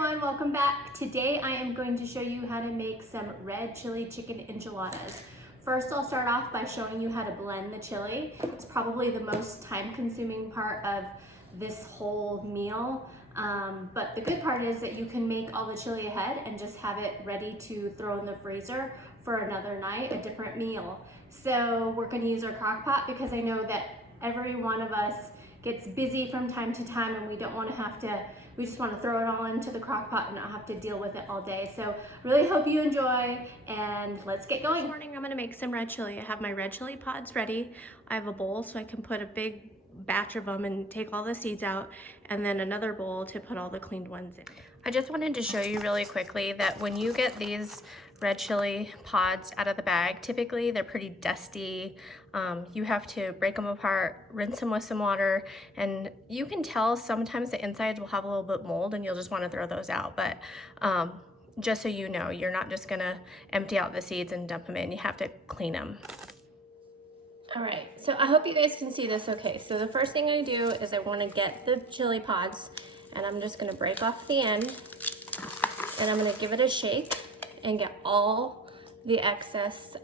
everyone, welcome back. Today I am going to show you how to make some red chili chicken enchiladas. First, I'll start off by showing you how to blend the chili. It's probably the most time-consuming part of this whole meal, but the good part is that you can make all the chili ahead and just have it ready to throw in the freezer for another night, a different meal. So we're going to use our crock pot because I know that every one of us gets busy from time to time and we don't want to have to, we just want to throw it all into the crock pot and not have to deal with it all day. So really hope you enjoy and let's get going. This morning I'm going to make some red chili. I have my red chili pods ready. I have a bowl so I can put a big batch of them and take all the seeds out, and then another bowl to put all the cleaned ones in. I just wanted to show you really quickly that when you get these red chili pods out of the bag, typically they're pretty dusty. You have to break them apart, rinse them with some water, and you can tell sometimes the insides will have a little bit mold and you'll just want to throw those out. But just so you know, you're not just gonna empty out the seeds and dump them in. You have to clean them. All right, so I hope you guys can see this okay. So the first thing I do is I want to get the chili pods and I'm just gonna break off the end and I'm gonna give it a shake and get all the excess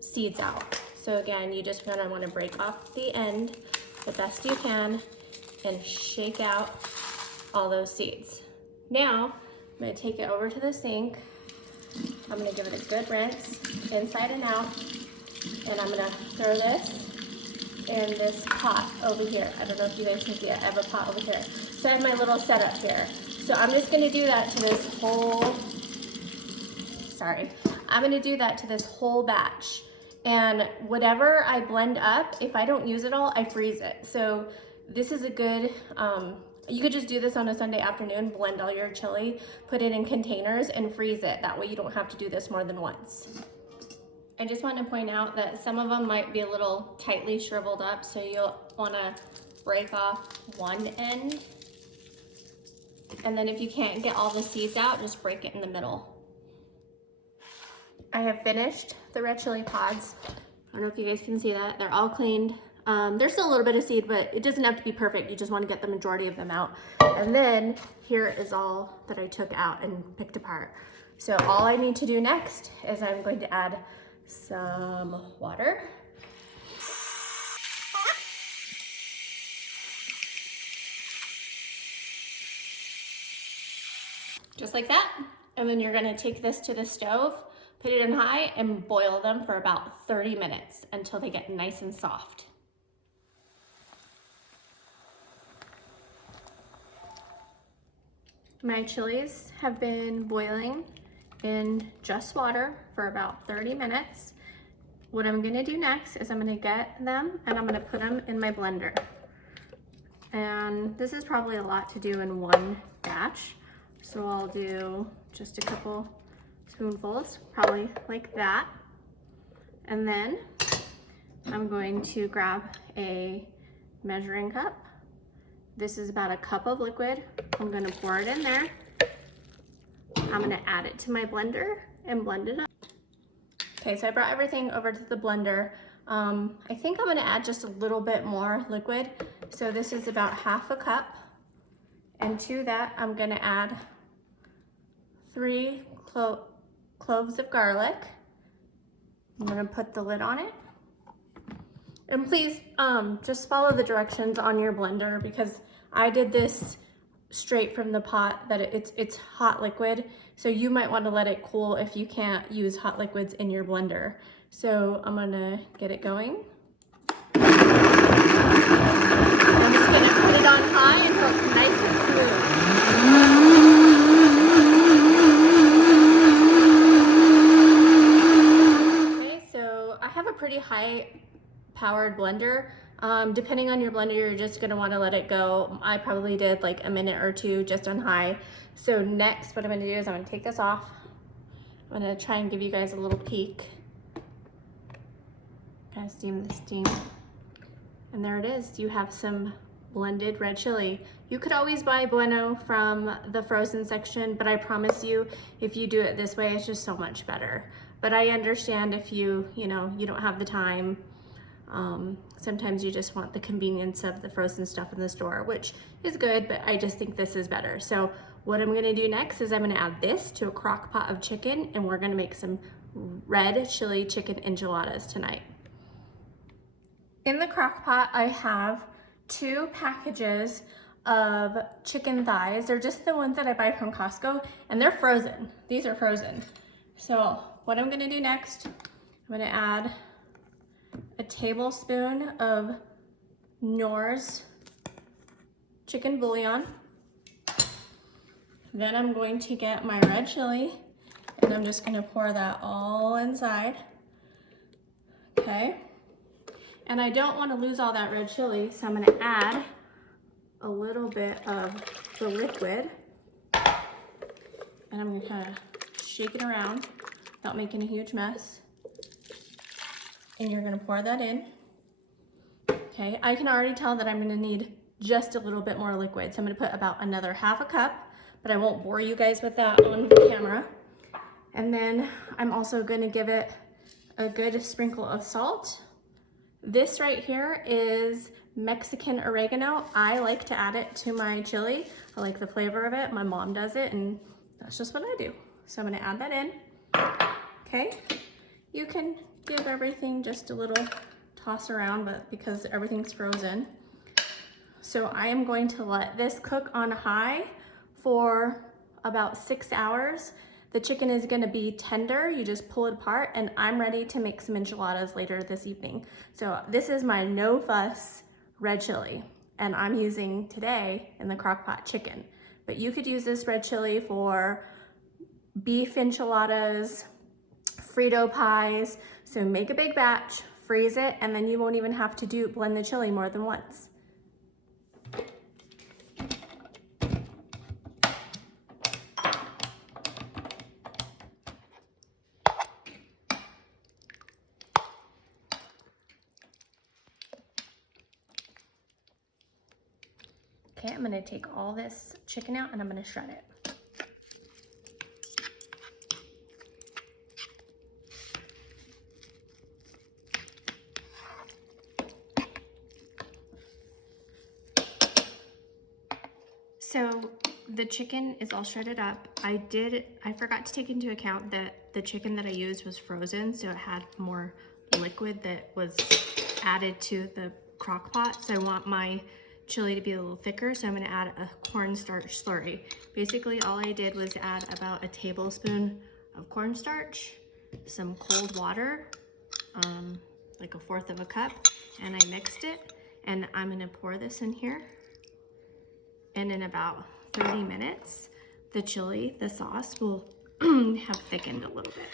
seeds out. So again, you just want to break off the end the best you can and shake out all those seeds. Now, I'm going to take it over to the sink. I'm going to give it a good rinse inside and out. And I'm going to throw this in this pot over here. I don't know if you guys can see it. I have a pot over here. So I have my little setup here. So I'm just going to do that to this whole, I'm going to do that to this whole batch. And whatever I blend up, if I don't use it all, I freeze it. So this is a good, you could just do this on a Sunday afternoon, blend all your chili, put it in containers and freeze it. That way you don't have to do this more than once. I just want to point out that some of them might be a little tightly shriveled up, so you'll want to break off one end. And then if you can't get all the seeds out, just break it in the middle. I have finished the red chili pods. I don't know if you guys can see that. They're all cleaned. There's still a little bit of seed, but it doesn't have to be perfect. You just want to get the majority of them out. And then here is all that I took out and picked apart. So all I need to do next is I'm going to add some water. Just like that. And then you're going to take this to the stove, put it in high, and boil them for about 30 minutes until they get nice and soft. My chilies have been boiling in just water for about 30 minutes. What I'm gonna do next is I'm gonna get them and I'm gonna put them in my blender. And this is probably a lot to do in one batch. So I'll do just a couple spoonfuls, probably like that. And then I'm going to grab a measuring cup. This is about a cup of liquid. I'm gonna pour it in there. I'm gonna add it to my blender and blend it up. Okay, so I brought everything over to the blender. I think I'm gonna add just a little bit more liquid. So this is about half a cup. And to that, I'm gonna add 3 cloves of garlic. I'm gonna put the lid on it. And please just follow the directions on your blender because I did this straight from the pot that it's hot liquid. So you might want to let it cool if you can't use hot liquids in your blender. So I'm gonna get it going. I'm just gonna put it on high until it's nice and smooth. Pretty high powered blender. Depending on your blender, you're just gonna want to let it go. I probably did like a minute or two just on high. So next, what I'm gonna do is I'm gonna take this off. I'm gonna try and give you guys a little peek. Kind of steam the steam. And there it is. You have some blended red chili. You could always buy bueno from the frozen section, but I promise you, if you do it this way, it's just so much better. But I understand if you don't have the time Sometimes you just want the convenience of the frozen stuff in the store, which is good, but I just think this is better. So what I'm gonna do next is I'm gonna add this to a crock pot of chicken, and we're gonna make some red chili chicken enchiladas tonight. In the crock pot, I have 2 packages of chicken thighs. They're just the ones that I buy from Costco, and they're frozen. These are frozen. So what I'm gonna do next, I'm gonna add a tablespoon of Knorr's chicken bouillon. Then I'm going to get my red chili, and I'm just gonna pour that all inside, okay? And I don't wanna lose all that red chili, so I'm gonna add a little bit of the liquid, and I'm gonna kinda shake it around without making a huge mess. And you're gonna pour that in. Okay, I can already tell that I'm gonna need just a little bit more liquid. So I'm gonna put about another half a cup, but I won't bore you guys with that on camera. And then I'm also gonna give it a good sprinkle of salt. This right here is Mexican oregano. I like to add it to my chili. I like the flavor of it. My mom does it, and that's just what I do. So I'm gonna add that in, okay? You can give everything just a little toss around, but because everything's frozen. So I am going to let this cook on high for about 6 hours. The chicken is gonna be tender. You just pull it apart, and I'm ready to make some enchiladas later this evening. So this is my no fuss red chili, and I'm using today in the crock pot chicken. But you could use this red chili for beef enchiladas, Frito pies. So make a big batch, freeze it, and then you won't even have to blend the chili more than once. Okay, I'm gonna take all this chicken out and I'm gonna shred it. So the chicken is all shredded up. I forgot to take into account that the chicken that I used was frozen, so it had more liquid that was added to the crock pot. So I want my chili to be a little thicker, so I'm gonna add a cornstarch slurry. Basically, all I did was add about a tablespoon of cornstarch, some cold water, like 1/4 of a cup, and I mixed it, and I'm gonna pour this in here. And in about 30 minutes, the chili, the sauce will have thickened a little bit.